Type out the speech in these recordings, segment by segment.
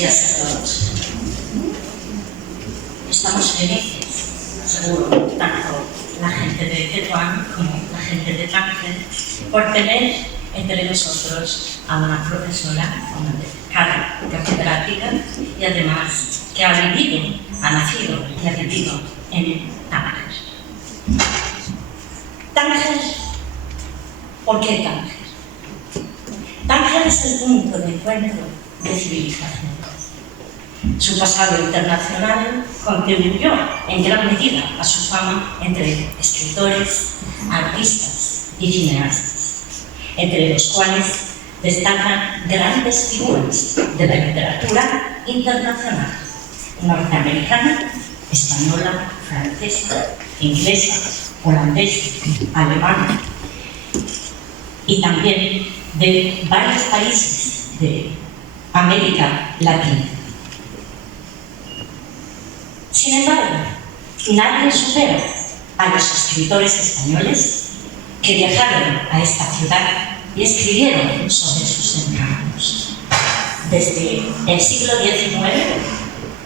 días a todos. Estamos felices, seguro, tanto la gente de Tetuán como la gente de Tánger, por tener entre nosotros a una profesora, una catedrática, y además que ha nacido y ha vivido en Tánger. Tánger, ¿por qué Tánger? Tánger es el punto de encuentro de civilizaciones. Su pasado internacional contribuyó en gran medida a su fama entre escritores, artistas y cineastas, entre los cuales destacan grandes figuras de la literatura internacional, norteamericana, española, francesa, inglesa, holandesa, alemana, y también de varios países de América Latina. Sin embargo, nadie supera a los escritores españoles que viajaron a esta ciudad y escribieron sobre sus encantos. Desde el siglo XIX,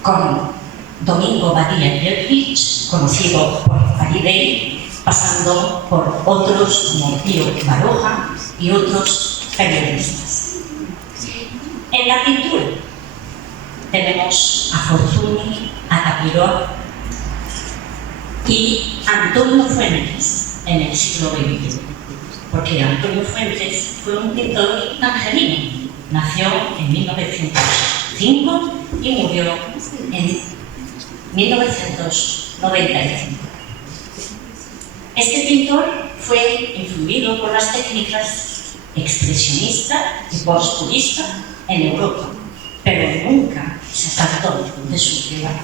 con Domingo Badía Yerkich, conocido por Aridei, pasando por otros como Pío Baroja y otros periodistas. En la pintura tenemos a Fortuny, a Tapiró y Antonio Fuentes en el siglo XX, porque Antonio Fuentes fue un pintor tangerino, nació en 1905 y murió en 1995. Este pintor fue influido por las técnicas expresionista y posturista en Europa, pero nunca se apartó de su ciudad.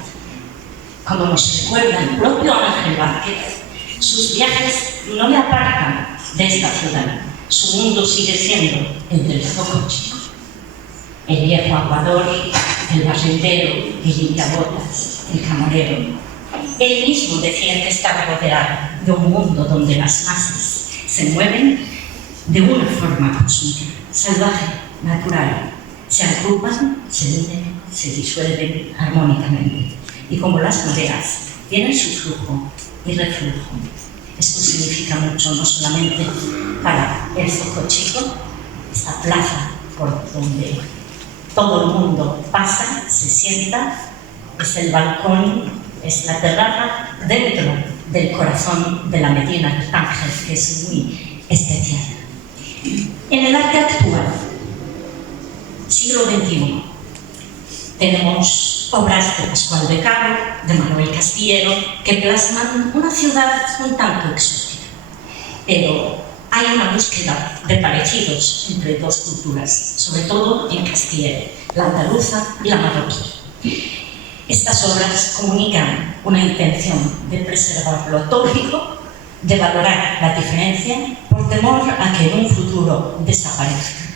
Como nos recuerda el propio Ángel Vázquez, sus viajes no le apartan de esta ciudad. Su mundo sigue siendo el del Zoco Chico. El viejo aguador, el barrendero, el limpiabotas, el camarero. Él mismo decía que estaba rodeado de un mundo donde las masas se mueven de una forma cósmica, salvaje, natural. Se agrupan, se unen, se disuelven armónicamente. Y como las mareas tienen su flujo y reflujo. Esto significa mucho, no solamente para el Zoco Chico, esta plaza por donde todo el mundo pasa, se sienta, es el balcón, es la terraza dentro del corazón de la Medina de Tánger, que es muy especial. En el arte actual, siglo XXI, tenemos obras de Pascual de Cabo, de Manuel Castillero, que plasman una ciudad un tanto exótica. Pero hay una búsqueda de parecidos entre dos culturas, sobre todo en Castillero, la andaluza y la marroquí. Estas obras comunican una intención de preservar lo tópico, de valorar la diferencia, por temor a que en un futuro desaparezca.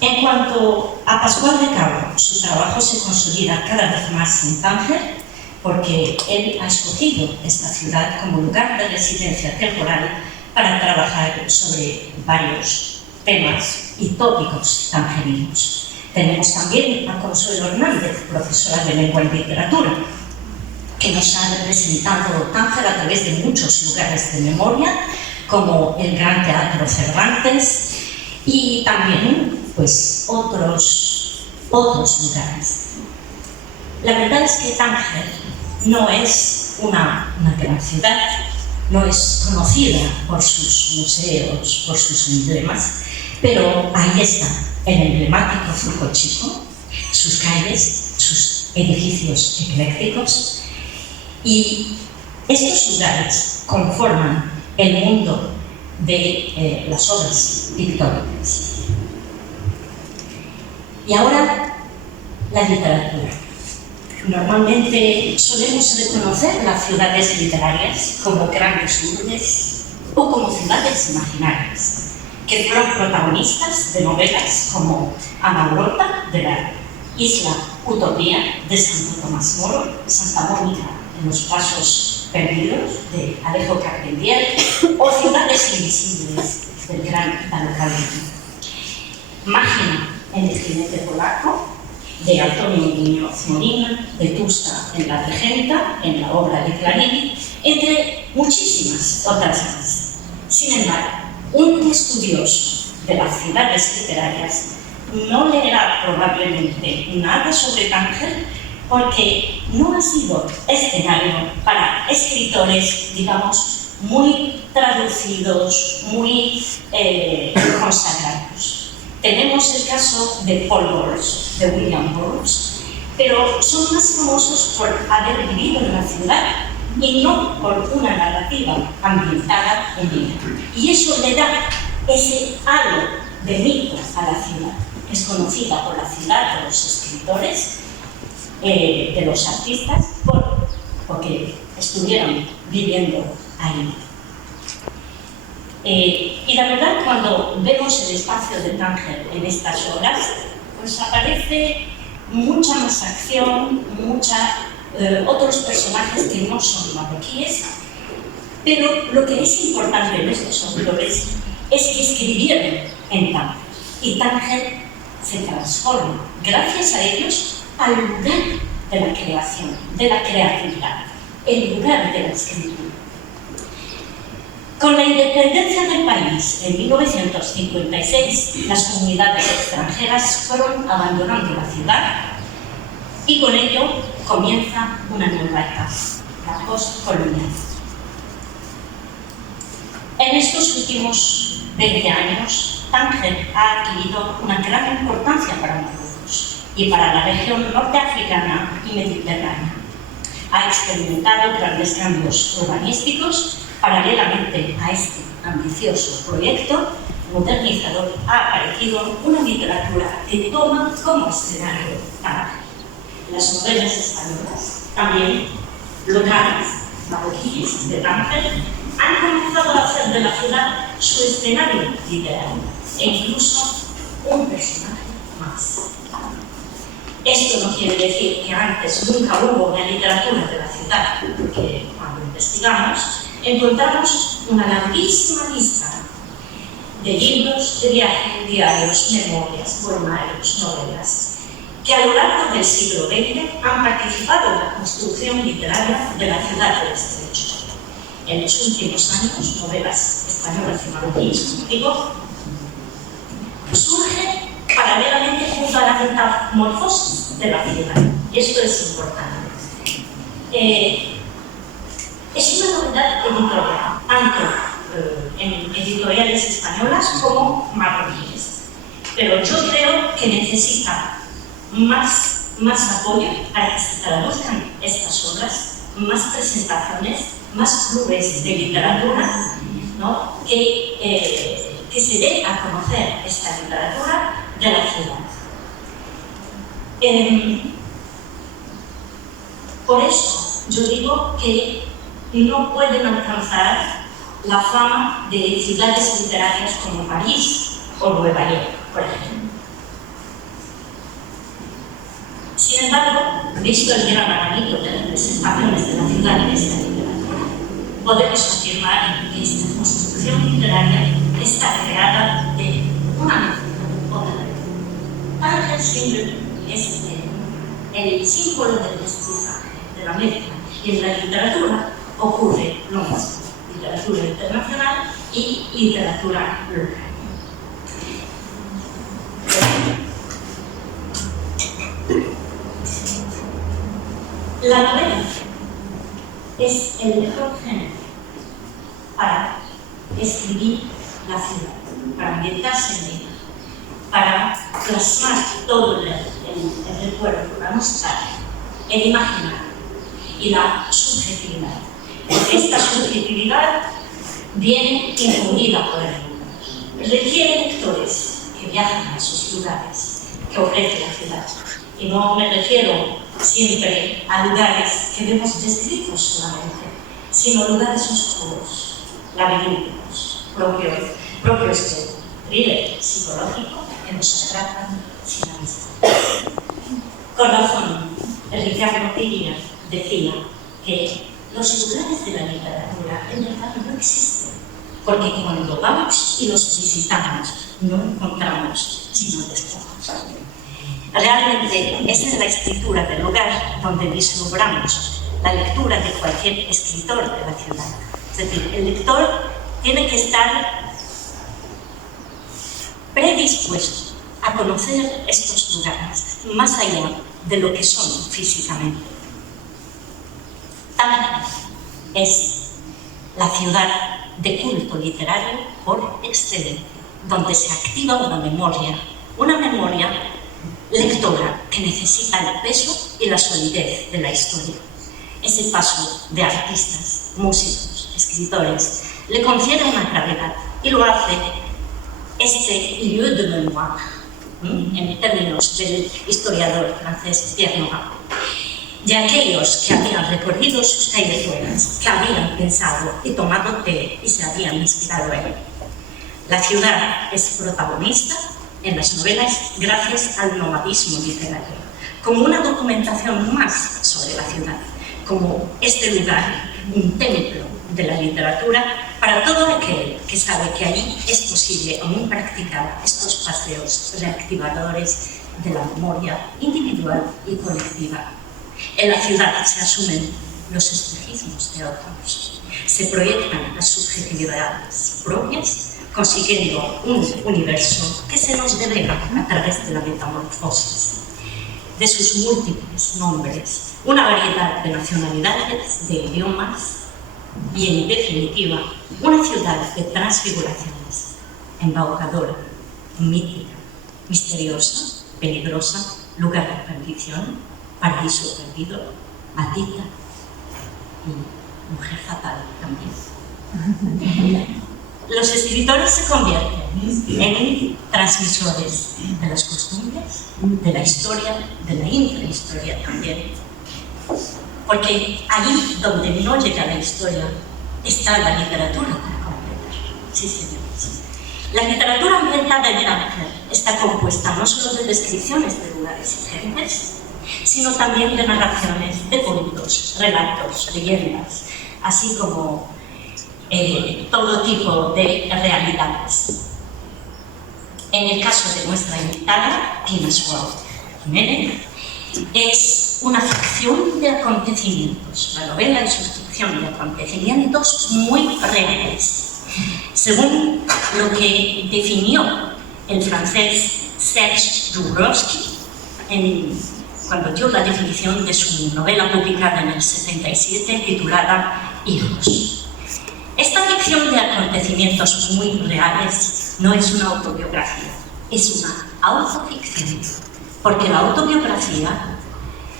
En cuanto a Pascual de Cabo, su trabajo se consolida cada vez más en Tánger, porque él ha escogido esta ciudad como lugar de residencia temporal para trabajar sobre varios temas y tópicos tangerinos. Tenemos también a Consuelo Hernández, profesora de Lengua y Literatura, que nos ha representado Tánger a través de muchos lugares de memoria, como el Gran Teatro Cervantes y también pues, otros lugares. La verdad es que Tánger no es una gran ciudad, no es conocida por sus museos, por sus emblemas, pero ahí está el emblemático Zoco Chico, sus calles, sus edificios eclécticos, y estos lugares conforman el mundo de las obras pictóricas. Y ahora, la literatura. Normalmente solemos reconocer las ciudades literarias como grandes urbes o como ciudades imaginarias, que fueron protagonistas de novelas como Amaurota, de la isla Utopía, de Santo Tomás Moro, Santa Mónica, en los pasos perdidos, de Alejo Carpentier, o Ciudades invisibles, del gran Italo Calvino. Mágina, en El jinete polaco, de Antonio Muñoz Molina, de Tusta en La Regenta, en la obra de Clarín, entre muchísimas otras más. Sin embargo, un estudioso de las ciudades literarias no leerá probablemente nada sobre Tánger porque no ha sido escenario para escritores, digamos, muy traducidos, muy consagrados. Tenemos el caso de Paul Bowles, de William Burroughs, pero son más famosos por haber vivido en la ciudad y no por una narrativa ambientada en ella. Y eso le da ese halo de mito a la ciudad. Es conocida por la ciudad de los escritores, de los artistas, porque estuvieron viviendo ahí. Y la verdad, cuando vemos el espacio de Tánger en estas obras, pues aparece mucha más acción, otros personajes que no son marroquíes, pero lo que es importante en estos autores es que escribieron en Tánger, y Tánger se transforma, gracias a ellos, al lugar de la creación, de la creatividad, el lugar de la escritura. Con la independencia del país en 1956, las comunidades extranjeras fueron abandonando la ciudad y con ello comienza una nueva etapa, la postcolonial. En estos últimos 20 años, Tánger ha adquirido una gran importancia para Marruecos y para la región norteafricana y mediterránea. Ha experimentado grandes cambios urbanísticos. Paralelamente a este ambicioso proyecto modernizador, ha aparecido una literatura que toma como escenario Tánger. Las novelas españolas, también locales, marroquíes de Tánger, han comenzado a hacer de la ciudad su escenario literario e incluso un personaje más. Esto no quiere decir que antes nunca hubo una literatura de la ciudad, porque cuando investigamos encontramos una larguísima lista de libros de viaje, diarios, memorias, poemarios, novelas, que a lo largo del siglo XX han participado en la construcción literaria de la ciudad del Estrecho. En los últimos años, novelas españolas y marroquíes, como digo, surge paralelamente junto a la metamorfosis de la ciudad. Y esto es importante. Es una novedad editorial, tanto en editoriales españolas como marroquíes. Pero yo creo que necesita más apoyo para que se traduzcan estas obras, más presentaciones, más clubes de literatura, ¿no? que se dé a conocer esta literatura de la ciudad. Por eso yo digo que no pueden alcanzar la fama de ciudades literarias como París o Nueva York, por ejemplo. Sin embargo, visto el gran abanico de representaciones de la ciudad en esta literatura, podemos afirmar que esta construcción literaria está creada de una manera o de otra. Tánger siempre es el símbolo del mestizaje, de la mezcla, y en la literatura ocurre lo mismo, literatura internacional y literatura local. La novela es el mejor género para escribir la ciudad, para ambientarse en ella, para plasmar todo el recuerdo, la nostalgia, el imaginario y la subjetividad. Porque esta subjetividad viene infundida por el mundo. Requiere lectores que viajan a esos lugares que ofrece la ciudad. Y no me refiero siempre a lugares que vemos descritos solamente, sino lugares oscuros, laberínticos, propios de thriller psicológico que nos atrapan sin avisar. Con razón, Ricardo Piglia decía que los lugares de la literatura en verdad no existen, porque cuando vamos y los visitamos no encontramos sino despojos. Realmente esa es la escritura del lugar donde vislumbramos la lectura de cualquier escritor de la ciudad. Es decir, el lector tiene que estar predispuesto a conocer estos lugares, más allá de lo que son físicamente. Tánger es la ciudad de culto literario por excelencia, donde se activa una memoria lectora que necesita el peso y la solidez de la historia. Ese paso de artistas, músicos, escritores, le confiere una gravedad y lo hace este lieu de mémoire, en términos del historiador francés Pierre Nora, de aquellos que habían recorrido sus callejuelas, que habían pensado y tomado té y se habían inspirado en él. La ciudad es protagonista en las novelas gracias al nomadismo literario, como una documentación más sobre la ciudad, como este lugar, un templo de la literatura para todo aquel que sabe que allí es posible aún practicar estos paseos reactivadores de la memoria individual y colectiva. En la ciudad se asumen los espejismos de otros, se proyectan las subjetividades propias, consiguiendo un universo que se nos devela a través de la metamorfosis, de sus múltiples nombres, una variedad de nacionalidades, de idiomas y, en definitiva, una ciudad de transfiguraciones, embaucadora, mítica, misteriosa, peligrosa, lugar de perdición, paraíso perdido, maldita y mujer fatal también. Los escritores se convierten en transmisores de las costumbres, de la historia, de la intrahistoria también. Porque allí donde no llega la historia está la literatura para completar. Sí, señores. La literatura ambientada en Tánger está compuesta no solo de descripciones de lugares y gentes, sino también de narraciones, de cuentos, relatos, leyendas, así como todo tipo de realidades. En el caso de nuestra invitada, Tina Schwartz-Jiménez, es una ficción de acontecimientos. La novela es una ficción de acontecimientos muy reales, según lo que definió el francés Serge Dubrovsky cuando dio la definición de su novela publicada en el 77 titulada Hijos. Esta ficción de acontecimientos muy reales no es una autobiografía, es una autoficción, porque la autobiografía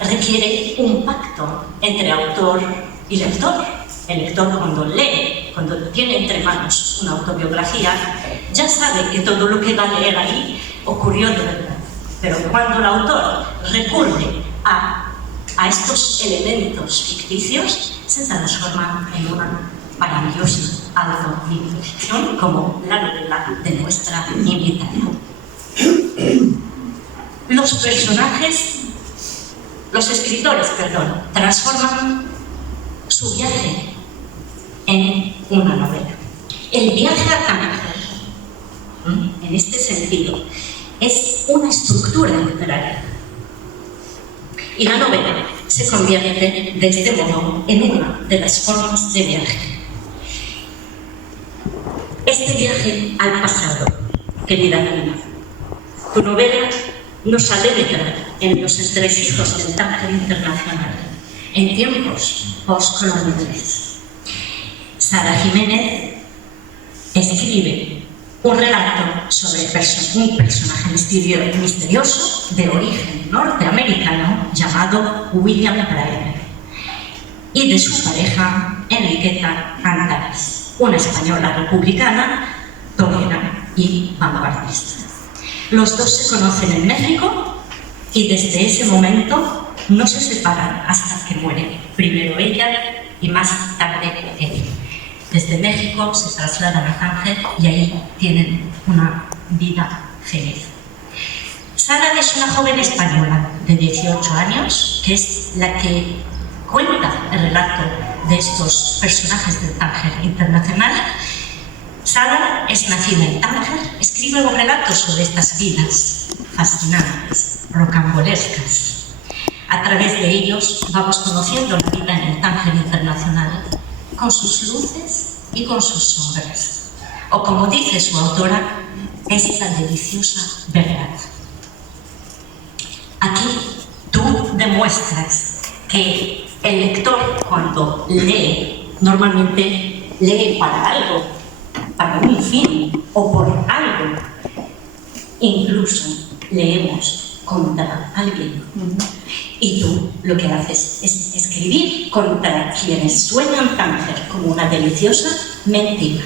requiere un pacto entre autor y lector. El lector cuando lee, cuando tiene entre manos una autobiografía, ya sabe que todo lo que va a leer ahí ocurrió de verdad. Pero cuando el autor recurre a estos elementos ficticios, se transforma en una maravillosa autoficción, como la novela de nuestra invitada. Los escritores, transforman su viaje en una novela. El viaje a Tánger, en este sentido, es una estructura literaria. Y la novela se convierte de este modo en una de las formas de viaje. Este viaje al pasado, querida Nina, tu novela nos adentra en los entresijos del Tánger internacional, en tiempos postcoloniales. Sara Jiménez escribe un relato sobre un personaje misterioso de origen norteamericano llamado William Bryan y de su pareja Enriqueta Antares, una española republicana, torera y vanguardista. Los dos se conocen en México y desde ese momento no se separan hasta que muere, primero ella y más tarde él. Desde México se trasladan a Tánger y ahí tienen una vida feliz. Sara es una joven española de 18 años, que es la que cuenta el relato de estos personajes del Tánger internacional. Sara es nacida en Tánger, escribe un relato sobre estas vidas fascinantes, rocambolescas. A través de ellos vamos conociendo la vida en el Tánger internacional, con sus luces y con sus sombras. O como dice su autora, esta deliciosa verdad. Aquí tú demuestras que el lector, cuando lee, normalmente lee para algo, para un fin o por algo. Incluso leemos contra alguien. Y tú lo que haces es escribir contra quienes sueñan Tánger como una deliciosa mentira.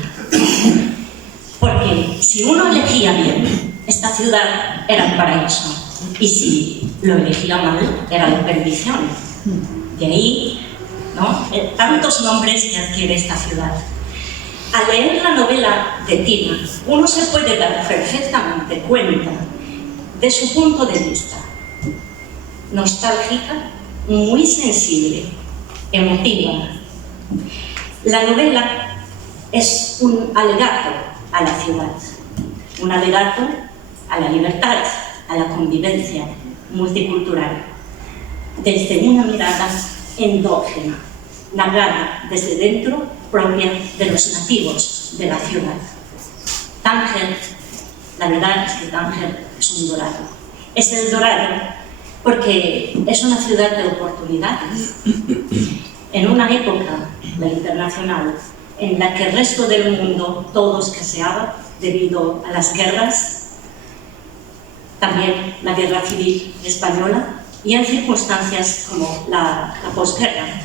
Porque si uno elegía bien, esta ciudad era un paraíso. Y si lo elegía mal, era la perdición. De ahí, ¿no?, tantos nombres que adquiere esta ciudad. Al leer la novela de Tina, uno se puede dar perfectamente cuenta de su punto de vista. Nostálgica, muy sensible, emotiva. La novela es un alegato a la ciudad, un alegato a la libertad, a la convivencia multicultural, desde una mirada endógena, narrada desde dentro, propia de los nativos de la ciudad. Tánger, la verdad es que Tánger es un dorado. Es el dorado porque es una ciudad de oportunidades. En una época, la internacional, en la que el resto del mundo todo escaseaba debido a las guerras, también la guerra civil española, y en circunstancias como la posguerra,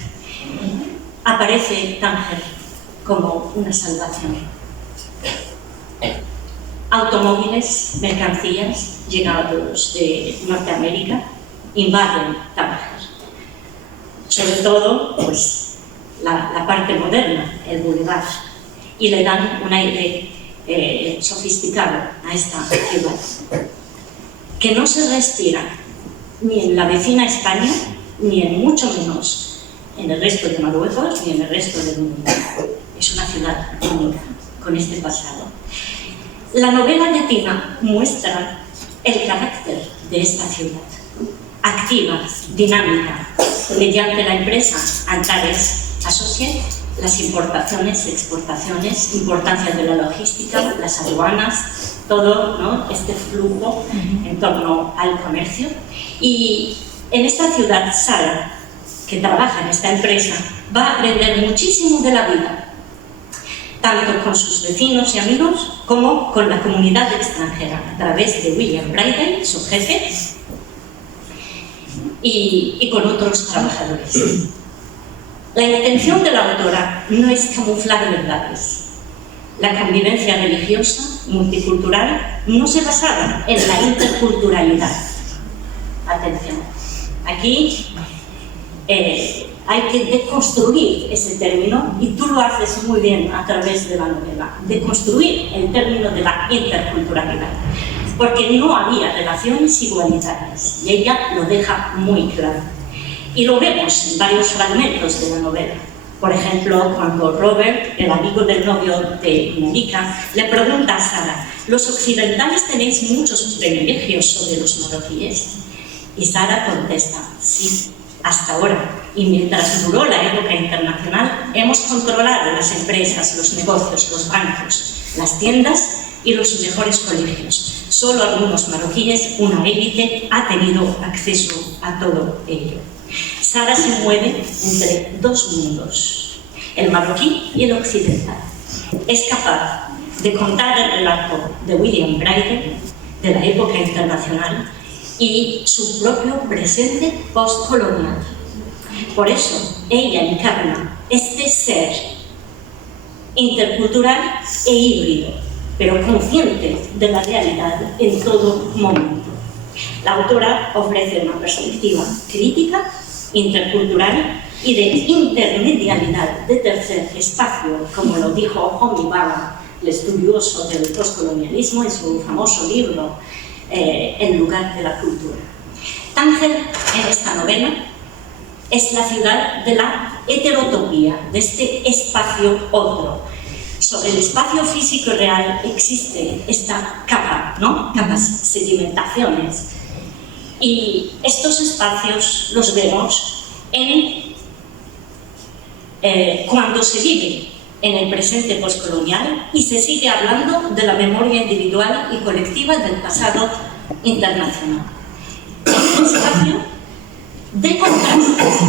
aparece Tánger como una salvación. Automóviles, mercancías llegados de Norteamérica invaden Tánger. Sobre todo, pues, la parte moderna, el boulevard, y le dan un aire sofisticado a esta ciudad, que no se respira ni en la vecina España, ni en mucho menos en el resto de Marruecos, ni en el resto del mundo. Es una ciudad única, con este pasado. La novela de Tina muestra el carácter de esta ciudad, activa, dinámica, mediante la empresa Antares Associates, las importaciones, exportaciones, importancia de la logística, las aduanas, todo, ¿no?, este flujo en torno al comercio. Y en esta ciudad, Sara, que trabaja en esta empresa, va a aprender muchísimo de la vida, tanto con sus vecinos y amigos como con la comunidad extranjera, a través de William Bridle, su jefe, y con otros trabajadores. La intención de la autora no es camuflar verdades. La convivencia religiosa, multicultural, no se basaba en la interculturalidad. Atención, aquí hay que deconstruir ese término, y tú lo haces muy bien a través de la novela, deconstruir el término de la interculturalidad, porque no había relaciones igualitarias, y ella lo deja muy claro. Y lo vemos en varios fragmentos de la novela. Por ejemplo, cuando Robert, el amigo del novio de Mónica, le pregunta a Sara: ¿los occidentales tenéis muchos privilegios sobre los marroquíes? Y Sara contesta: sí, hasta ahora. Y mientras duró la época internacional, hemos controlado las empresas, los negocios, los bancos, las tiendas y los mejores colegios. Solo algunos marroquíes, una élite, ha tenido acceso a todo ello. Sara se mueve entre dos mundos, el marroquí y el occidental. Es capaz de contar el relato de William Bridle, de la época internacional, y su propio presente postcolonial. Por eso, ella encarna este ser intercultural e híbrido, pero consciente de la realidad en todo momento. La autora ofrece una perspectiva crítica, intercultural y de intermedialidad de tercer espacio, como lo dijo Homi Bhabha, el estudioso del postcolonialismo, en su famoso libro El lugar de la cultura. Tánger, en esta novela, es la ciudad de la heterotopía, de este espacio otro, Sobre el espacio físico real existe esta capa, ¿no? Capas, sedimentaciones. Y estos espacios los vemos cuando se vive en el presente postcolonial y se sigue hablando de la memoria individual y colectiva del pasado internacional. Es un espacio de contrastes.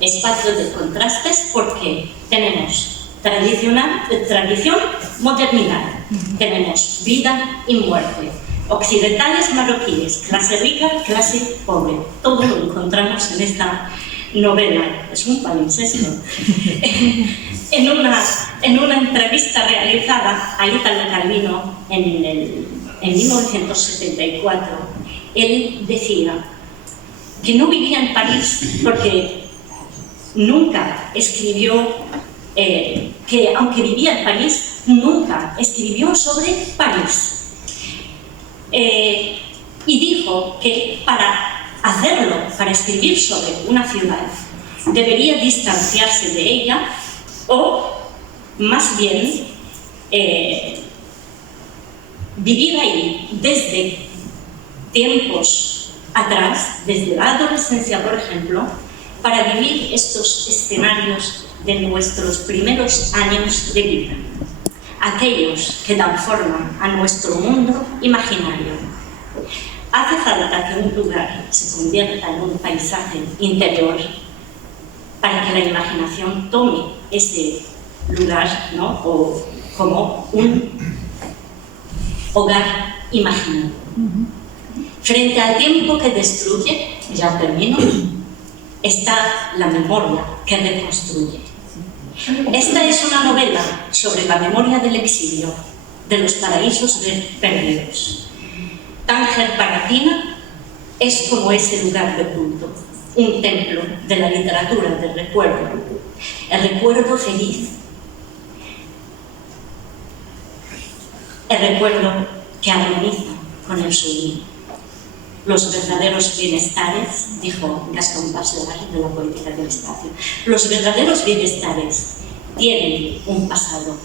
Espacio de contrastes porque tenemos tradición, modernidad. Tenemos vida y muerte. Occidentales, marroquíes, clase rica, clase pobre. Todo lo encontramos en esta novela. Es un palimpsesto. En una entrevista realizada a Italo Calvino en 1974, él decía que no vivía en París porque nunca escribió, que aunque vivía en París, nunca escribió sobre París. Y dijo que para hacerlo, para escribir sobre una ciudad, debería distanciarse de ella o, más bien, vivir ahí desde tiempos atrás, desde la adolescencia, por ejemplo, para vivir estos escenarios de nuestros primeros años de vida, aquellos que dan forma a nuestro mundo imaginario. Hace falta que un lugar se convierta en un paisaje interior para que la imaginación tome ese lugar, ¿no? O como un hogar imaginado. Frente al tiempo que destruye, ya termino, está la memoria que reconstruye. Esta es una novela sobre la memoria del exilio, de los paraísos perdidos. Tánger para Tina es como ese lugar de culto, un templo de la literatura del recuerdo, el recuerdo feliz, el recuerdo que armoniza con el sueño. Los verdaderos bienestares, dijo Gaston Bachelard de la política del espacio, los verdaderos bienestares tienen un pasado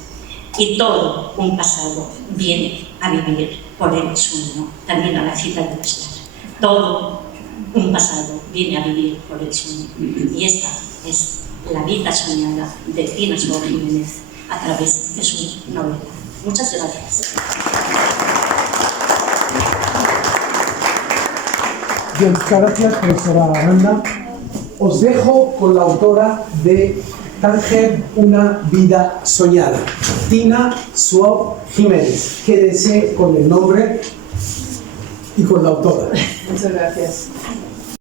y todo un pasado viene a vivir por el sueño. También a la cita de Bachelard. Todo un pasado viene a vivir por el sueño. Y esta es la vida soñada de Tina Suárez Jiménez a través de su novela. Muchas gracias. Bien, muchas gracias, profesora Aranda. Os dejo con la autora de Tánger, una vida soñada, Tina Suárez Jiménez. Quédese con el nombre y con la autora. Muchas gracias.